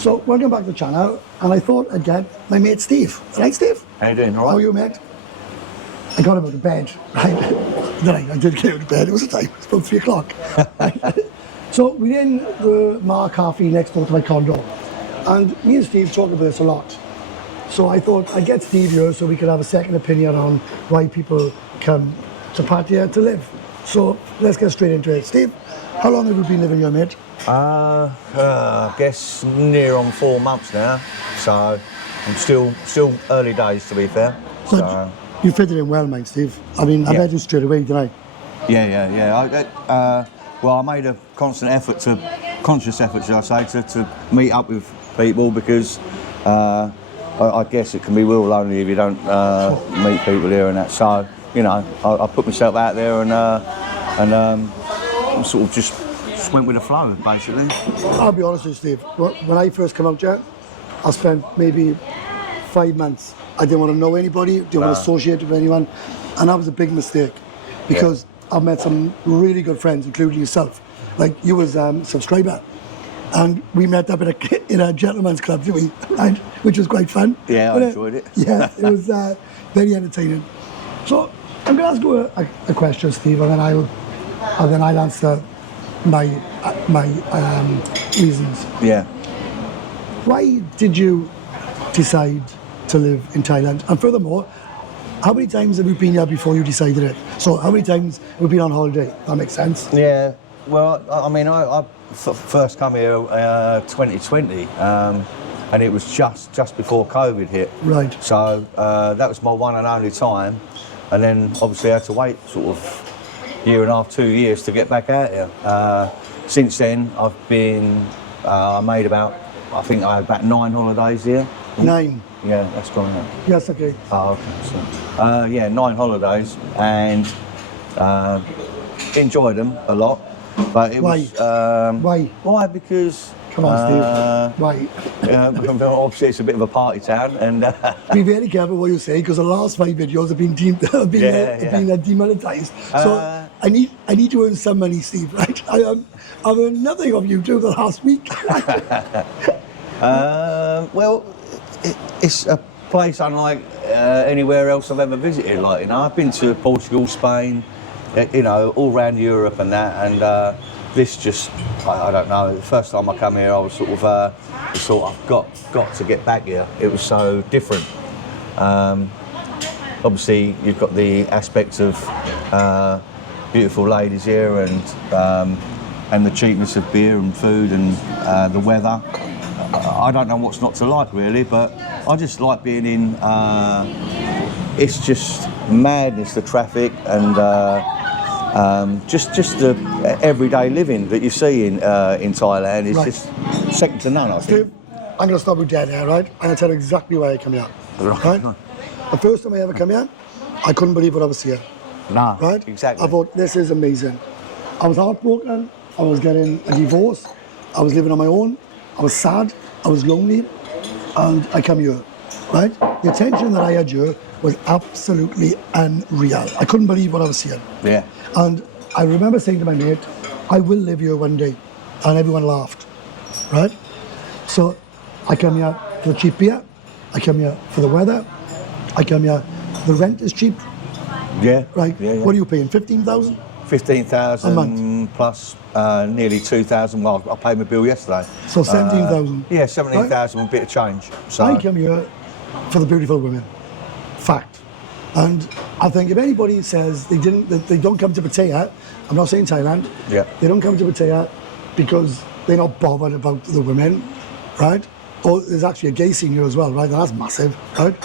So welcome back to the channel, and I thought I'd get my mate Steve. Right, Steve? How you doing? All How right? are you, mate? I got him out of bed, right? Then I did get out of bed. It was the time. It was about 3 o'clock. So we're in the Mar Cafe next door to my condo, and me and Steve talk about this a lot. So I thought I'd get Steve here so we could have a second opinion on why people come to Pattaya to live. So let's get straight into it. Steve, how long have you been living here, mate? I guess near on 4 months now, so I'm still early days to be fair. But you fitted in well, mate, Steve. I mean, I met you straight away, didn't I? Yeah. Well, I made a conscious effort, should I say, to meet up with people because I guess it can be real lonely if you don't meet people here and that. So, you know, I put myself out there and sort of just went with the flow, basically. I'll be honest with you, Steve. When I first came out here, I spent maybe 5 months. I didn't want to know anybody, didn't want to associate with anyone, and that was a big mistake because I've met some really good friends, including yourself. Like you was a subscriber, and we met up in a gentleman's club, didn't we? Right, which was quite fun. Yeah, I enjoyed it. Yeah, it was very entertaining. So I'm going to ask you a question, Steve, and then I'll answer my reasons. Yeah. Why did you decide to live in Thailand? And furthermore, how many times have you been here before you decided it? So how many times have you been on holiday? That makes sense. Yeah. Well, I mean, I first come here 2020, and it was just before COVID hit. Right. So that was my one and only time, and then obviously I had to wait sort of 1.5, 2 years to get back out here. Since then, I made about, I think I had about 9 holidays here. 9? Yeah, that's gone now. Yes, okay. Oh, okay. So, yeah, 9 holidays, and enjoyed them a lot. But it was... Why? Why? Because... Come on, Steve. Why? Obviously, it's a bit of a party town, and... Be very careful what you say, because the last 5 videos have been demonetized. So I need to earn some money, Steve, right? I've earned nothing of you the last week. Well, it's a place unlike anywhere else I've ever visited. Like, you know, I've been to Portugal, Spain, you know, all around Europe and that, and this just, I don't know. The first time I come here, I was sort of thought I've got to get back here. It was so different. Obviously, you've got the aspect of beautiful ladies here, and the cheapness of beer and food and the weather. I don't know what's not to like really, but I just like being in. It's just madness, the traffic, and just the everyday living that you see in Thailand is just second to none, I think. Steve, I'm going to stop you dead here, right? I'm going to tell you exactly why I come here. Right? The first time I ever come here, I couldn't believe what I was seeing. No, right? Exactly. I thought, this is amazing. I was heartbroken. I was getting a divorce. I was living on my own. I was sad. I was lonely. And I come here, right? The attention that I had here was absolutely unreal. I couldn't believe what I was seeing. Yeah. And I remember saying to my mate, I will live here one day. And everyone laughed, right? So I come here for the cheap beer. I come here for the weather. I come here, the rent is cheap. Yeah. Right? Yeah. What are you paying, 15,000? 15,000 a month plus nearly 2,000. Well, I paid my bill yesterday. So 17,000. Yeah, 17,000 with a bit of change. So I come here for the beautiful women. Fact. And I think if anybody says they don't come to Pattaya, I'm not saying Thailand. Yeah. They don't come to Pattaya because they're not bothered about the women, right? Or there's actually a gay scene here as well, right? And that's massive, right?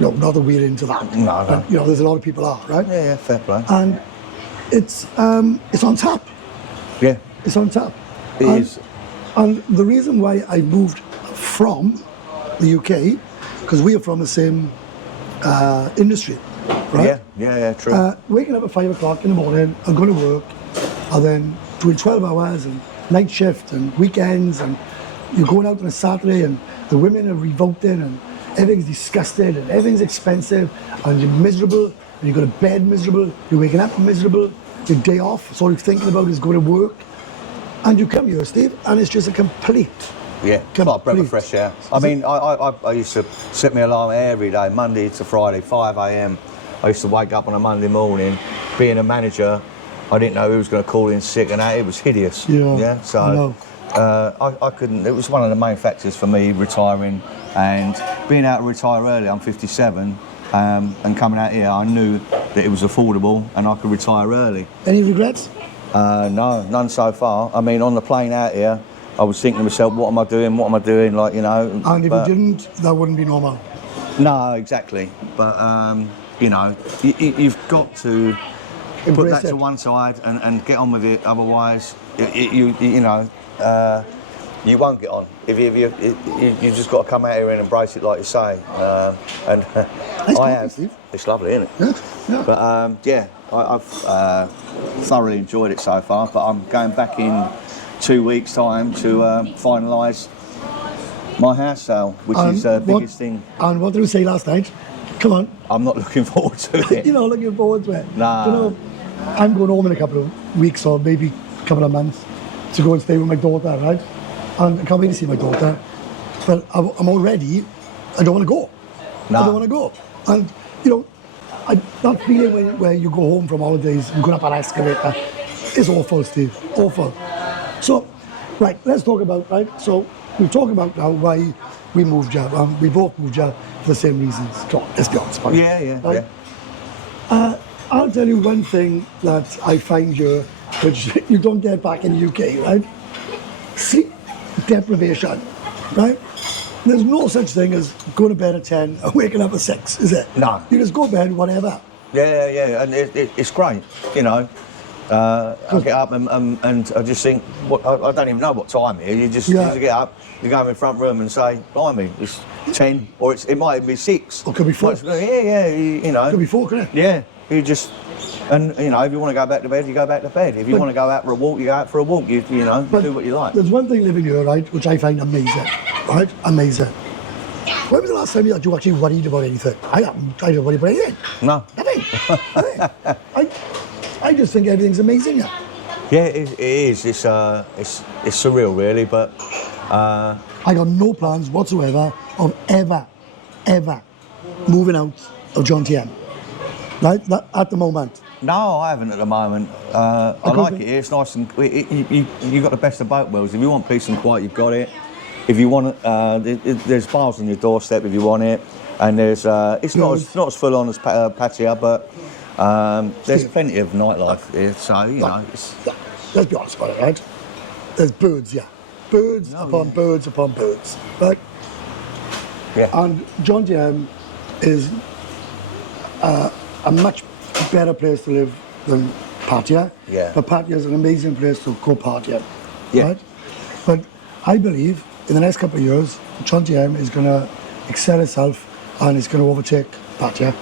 No, not that we're into that. No. But, you know, there's a lot of people are, right? Yeah, fair play. And it's on tap. Yeah. It's on tap. It is. And the reason why I moved from the UK, because we are from the same industry, right? Yeah, true. Waking up at 5 o'clock in the morning, I'm going to work, and then doing 12 hours and night shift and weekends, and you're going out on a Saturday and the women are revolting and everything's disgusting and everything's expensive and you're miserable and you go to bed miserable, you're waking up miserable, your day off, so all you're thinking about is going to work. And you come here, Steve, and it's just a complete Yeah, Come like a breath of please. fresh air. I mean, I used to set my alarm every day, Monday to Friday, 5 a.m. I used to wake up on a Monday morning. Being a manager, I didn't know who was going to call in sick and that. It was hideous. Yeah, So I know. I couldn't. It was one of the main factors for me retiring and being able to retire early. I'm 57, and coming out here, I knew that it was affordable and I could retire early. Any regrets? No, none so far. I mean, on the plane out here, I was thinking to myself, what am I doing? What am I doing? Like, you know. And if but- you didn't, that wouldn't be normal. No, exactly. But you know, you've got to put Embrace that it. to one side and get on with it. Otherwise, you know, you won't get on. If you just got to come out here and embrace it, like you say. And Nice I coffee, have. Steve. It's lovely, isn't it? Yeah, yeah. But yeah, I've thoroughly enjoyed it so far. But I'm going back in 2 weeks' time to finalise my house sale, which is the biggest thing. And what did we say last night? Come on. I'm not looking forward to it. You're not looking forward to it. Nah. You know, I'm going home in a couple of weeks or maybe a couple of months to go and stay with my daughter, right? And I can't wait to see my daughter. But I'm already, I don't want to go. Nah. I don't want to go. And, you know, that feeling where you go home from holidays and going up an escalator is awful, Steve. Awful. So, right, let's talk about, right? So, we'll talk about now why we moved here. We both moved here for the same reasons. Come on, let's be honest about it. Yeah, Right? yeah. I'll tell you one thing that I find here, which you don't get back in the UK, right? Sleep deprivation, right? There's no such thing as going to bed at 10 and waking up at 6, is it? No. You just go to bed, whatever. Yeah, and it's great, you know. I get up and I just think, I don't even know what time it is. You just get up, you go in the front room and say, blimey, it's 10, or it might even be 6. Or it could be 4. Yeah, you know. It could be 4, couldn't it? Yeah, you just, and you know, if you want to go back to bed, you go back to bed. If you want to go out for a walk, you go out for a walk. You know, do what you like. There's one thing living here, right, which I find amazing, right? Amazing. When was the last time you actually worried about anything? I haven't tried to worry about anything. No. Nothing. I just think everything's amazing here. Yeah, it is. It's surreal, really, but. I got no plans whatsoever of ever moving out of Jomtien. Right? At the moment. No, I haven't at the moment. I like it here. It's nice and you got the best of both worlds. If you want peace and quiet, you've got it. If you want, there's bars on your doorstep if you want it, and there's it's not as full on as Pattaya, but there's plenty of nightlife here. So you know, it's, let's be honest about it, right? There's birds here, birds upon birds upon birds, right? Yeah. And Jomtien is a much better place to live than Pattaya. Yeah. But Pattaya is an amazing place to go partying. Yeah. Right? But I believe in the next couple of years, Jomtien is going to excel itself and it's going to overtake Pattaya.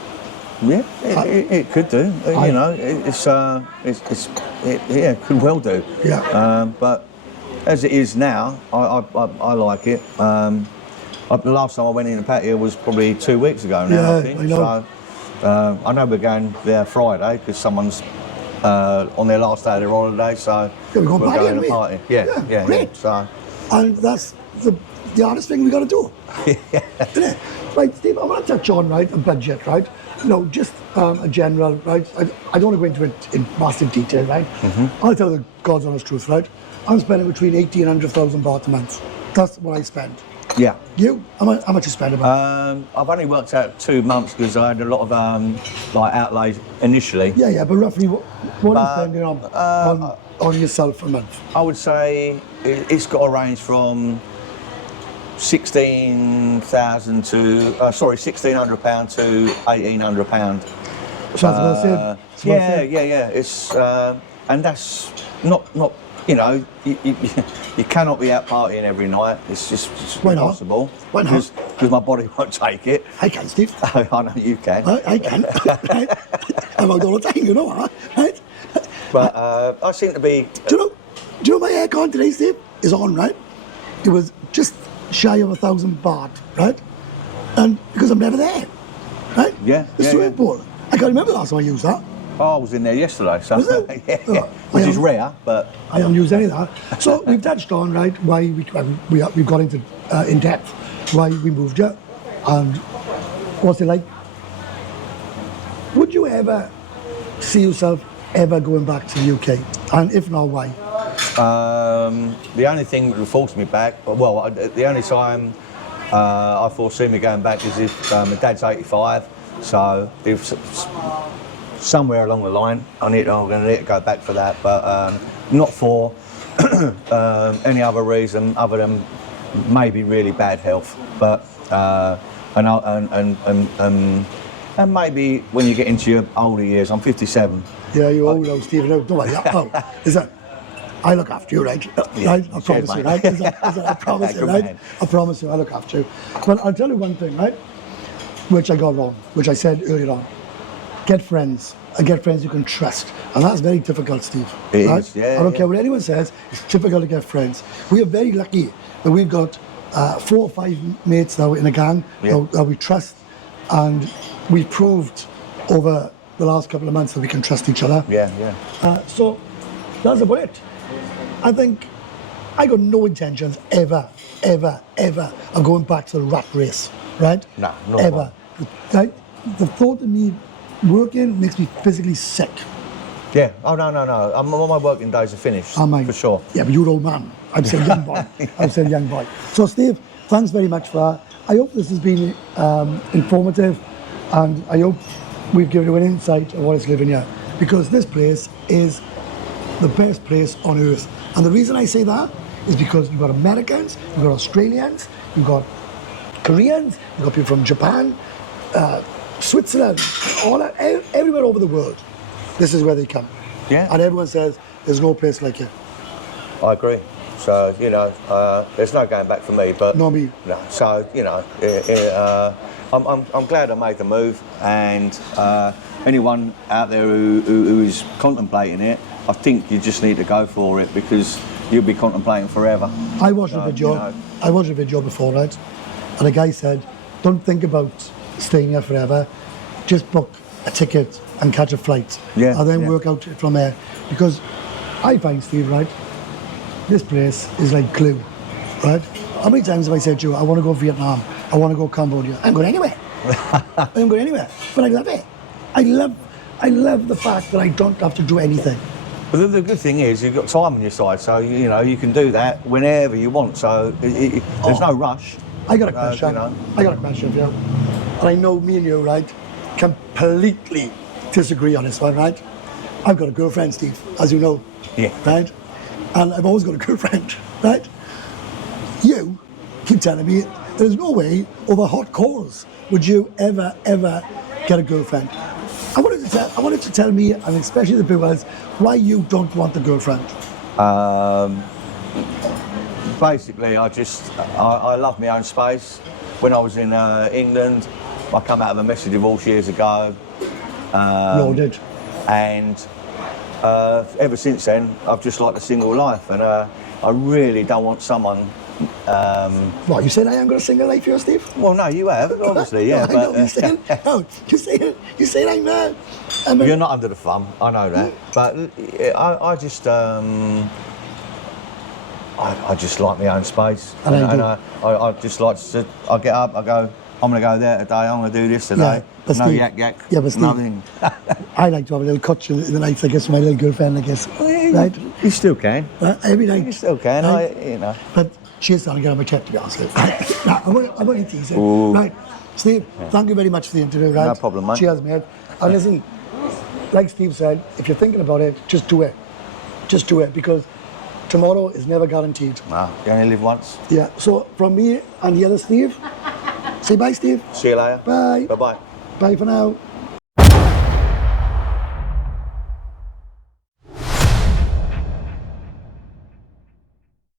Yeah, it could do. You know, it could well do. Yeah. But as it is now, I like it. The last time I went into Pattaya was probably 2 weeks ago now, Yeah, I think. I know. So I know we're going there Friday because someone's on their last day of their holiday, so we're going partying, going aren't to we? party. Yeah. Great. So And that's the hardest thing we got to do. Isn't it? Right, Steve, I want to touch on, right, a budget, right? You know, just a general, right? I don't want to go into it in massive detail, right? Mm-hmm. I'll tell the God's honest truth, right? I'm spending between 80 and 100,000 baht a month. That's what I spend. yeah. You? How much you spend about? I've only worked out 2 months because I had a lot of like outlays initially. Yeah, but roughly what are you spending on yourself a month? I would say it's got a range from £1,600 to £1,800 to £1,800. So that's what I said. Yeah. It's and that's not you know you cannot be out partying every night. It's just Why not? impossible. Why not? Because my body won't take it. I can, Steve. I know you can. I can. Right? I'm out all the time, you know, huh? Right? But I seem to be. Do you know my aircon today, Steve? Is on, right? It was just shy of 1,000 baht, right? And because I'm never there, right? Yeah, The yeah, swimming yeah. pool. I can't remember the last time I used that. Oh, I was in there yesterday, so Was it? yeah, Oh, which I is am- rare, but I haven't used any of that. So we've touched on, right, why we've got into in depth, why we moved here, and what's it like. Would you ever see yourself ever going back to the UK? And if not, why? the only thing that would force me back, well, the only time I foresee me going back is if my dad's 85, so if somewhere along the line I'm going to need to go back for that, but not for any other reason other than maybe really bad health. But and maybe when you get into your older years, I'm 57. Yeah, you're old now, Stephen. No, don't worry. Oh, is that? I look after you, right? Right? I promise you, mate. right? I promise you, Good right? man. I promise you, I look after you. But I'll tell you one thing, right? Which I got wrong, which I said earlier on. Get friends, and get friends you can trust. And that's very difficult, Steve. It right? is, yeah, I don't yeah. care what anyone says, it's difficult to get friends. We are very lucky that we've got 4 or 5 mates now in a gang that we trust, and we've proved over the last couple of months that we can trust each other. Yeah. So that's about it. I think I got no intentions ever of going back to the rat race, right? No, not ever. Right? The thought of me working makes me physically sick. Yeah. Oh no. All my working days are finished. Am I? For sure. Yeah, but you're old man. I'm saying young boy. I'm saying young boy. So Steve, thanks very much for that. I hope this has been informative, and I hope we've given you an insight of what it's living here, because this place is the best place on earth. And the reason I say that is because you've got Americans, you've got Australians, you've got Koreans, you've got people from Japan, Switzerland, everywhere over the world. This is where they come. Yeah. And everyone says there's no place like it. I agree. So there's no going back for me. But Not me. No. So I'm glad I made the move, and anyone out there who is contemplating it, I think you just need to go for it, because you'll be contemplating forever. I watched a video. I watched a video before, right? And a guy said, "Don't think about staying here forever. Just book a ticket and catch a flight, and then work out from there." Because I find, Steve, right, this place is like glue, right? How many times have I said to you, I want to go Vietnam, I want to go Cambodia? I'm going anywhere. I'm going anywhere. But I love it. I love the fact that I don't have to do anything. But the good thing is you've got time on your side, so you can do that whenever you want. So there's no rush. I got a question. I got a question for you. And I know me and you, right, completely disagree on this one, right? I've got a girlfriend, Steve, as you know. Yeah. Right? And I've always got a girlfriend, right? You keep telling me there's no way over hot coals would you ever get a girlfriend. I wanted to tell me, and especially the viewers, why you don't want a girlfriend. Basically, I love my own space. When I was in England, I come out of a messy divorce years ago. Loaded. And ever since then, I've just liked a single life, and I really don't want someone. What, you saying I am got a single life here, Steve? Well, no, you have, obviously, yeah. No, I know, you saying I'm You're not under the thumb, I know that. But I just like my own space, and I just like to. I get up, I go. I'm going to go there today. I'm going to do this today. But no Steve, yak. Yeah, but Steve, nothing. I like to have a little cut in the nights, I guess, with my little girlfriend, I guess. Right? You still can. Every night. You still can. Right? But she's starting to get on my check, to be honest with you. No, I'm only teasing. Ooh. Right. Steve, thank you very much for the interview, right? No problem, mate. Cheers, mate. And listen, like Steve said, if you're thinking about it, just do it. Just do it, because tomorrow is never guaranteed. No, you only live once. Yeah, so from me and the other Steve, say bye, Steve. See you later. Bye. Bye-bye. Bye for now.